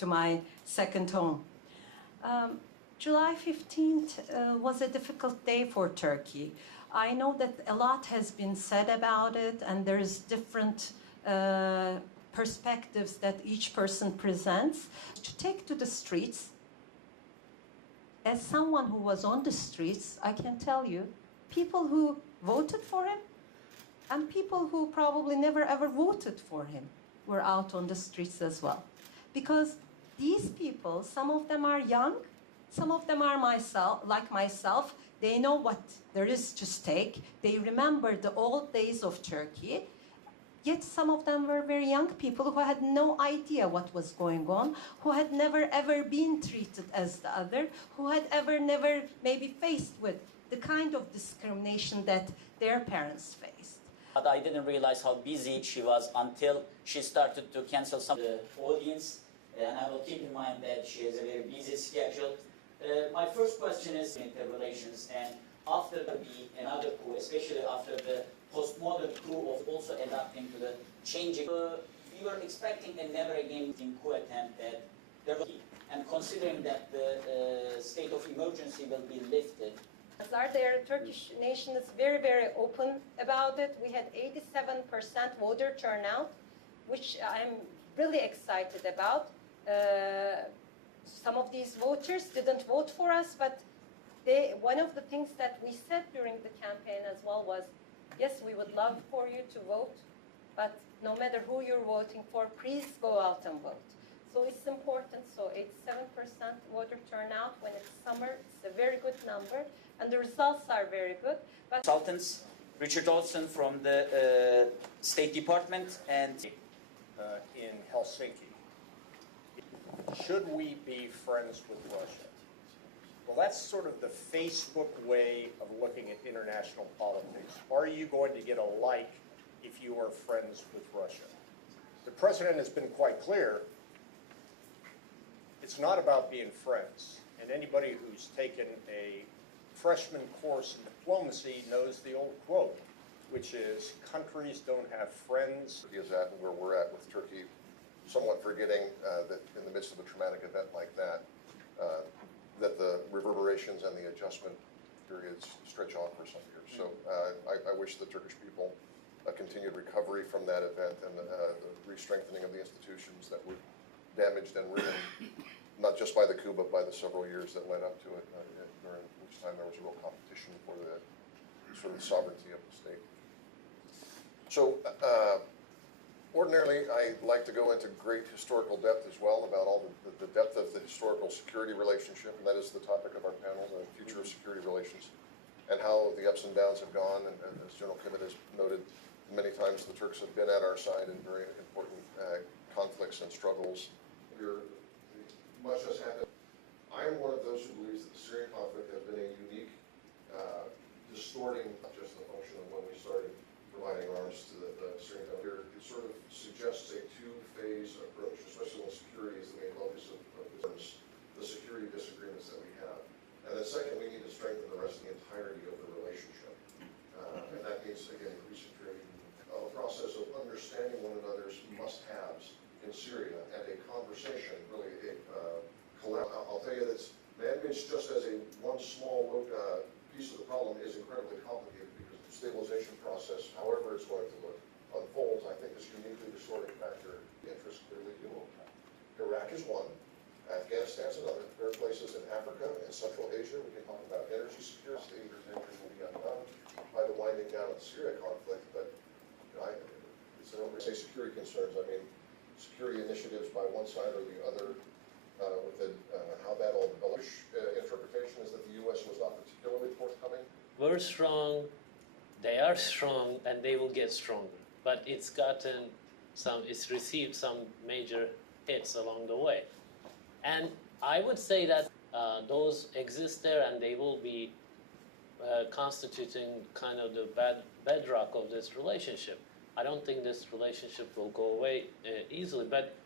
to my second home. July 15th was a difficult day for Turkey. I know that a lot has been said about it, and there's different perspectives that each person presents. To take to the streets, as someone who was on the streets, I can tell you, people who voted for him and people who probably never ever voted for him were out on the streets as well. Because these people, some of them are young, some of them are like myself, they know what there is to stake. They remember the old days of Turkey. Yet some of them were very young people who had no idea what was going on, who had never ever been treated as the other, who had never maybe faced with the kind of discrimination that their parents faced. But I didn't realize how busy she was until she started to cancel some of the audience. And I will keep in mind that she has a very busy schedule. My first question is interrelations, and after another coup, especially after the postmodern coup of also adapting to the changing. We were expecting a never again coup attempt that there will be, and considering that the state of emergency will be lifted. The Turkish nation is very, very open about it. We had 87% voter turnout, which I'm really excited about. Some of these voters didn't vote for us, but one of the things that we said during the campaign as well was, yes, we would love for you to vote, but no matter who you're voting for, please go out and vote. So it's important. So 87% voter turnout when it's summer, it's a very good number, and the results are very good. But Consultants, Richard Olson from the State Department and in Helsinki. Should we be friends with Russia? Well, that's sort of the Facebook way of looking at international politics. Are you going to get a like if you are friends with Russia? The president has been quite clear. It's not about being friends. And anybody who's taken a freshman course in diplomacy knows the old quote, which is, countries don't have friends. Is at where we're at with Turkey, somewhat forgetting that in the midst of a traumatic event like that, that the reverberations and the adjustment periods stretch on for some years. So I wish the Turkish people a continued recovery from that event and the re-strengthening of the institutions that were damaged and ruined, not just by the coup, but by the several years that led up to it, during which time there was a real competition for the sort of sovereignty of the state. So ordinarily, I like to go into great historical depth as well about all the depth of the historical security relationship, and that is the topic of our panel, the future of security relations, and how the ups and downs have gone. And as General Kimmett has noted, many times the Turks have been at our side in very important conflicts and struggles. Much has happened. I am one of those who believes that the Syrian conflict has been a unique, distorting, not just the function of when we started providing arms to the Syrian government. It sort of suggests a two-phase approach, especially when security is the main focus of the security disagreements that we have. And then second, we need to strengthen the rest of the entirety of the relationship. And that means, again, increasing trade, a process of understanding one another's must-haves in Syria, and a conversation, really I'll tell you this, management just as one small piece of the problem is incredibly complicated, because the stabilization process, however it's going to look, unfolds. I think this uniquely distorting factor interest clearly dual. Iraq is one, Afghanistan's another. There are places in Africa and Central Asia. We can talk about energy security. State tensions will be undone by the winding down of the Syria conflict. But it's an say security concerns. I mean, security initiatives by one side or the other. How that all developed. Interpretation is that the U.S. was not particularly forthcoming. We're strong, they are strong, and they will get stronger. But it's received some major hits along the way. And I would say that those exist there, and they will be constituting kind of the bedrock of this relationship. I don't think this relationship will go away easily, but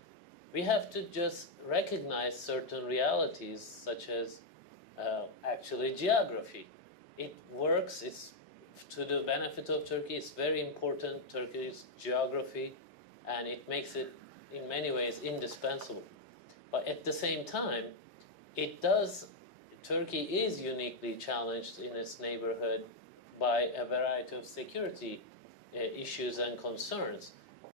we have to just recognize certain realities, such as actually geography. It works, it's to the benefit of Turkey. It's very important, Turkey's geography, and it makes it in many ways indispensable. But at the same time, Turkey is uniquely challenged in its neighborhood by a variety of security issues and concerns.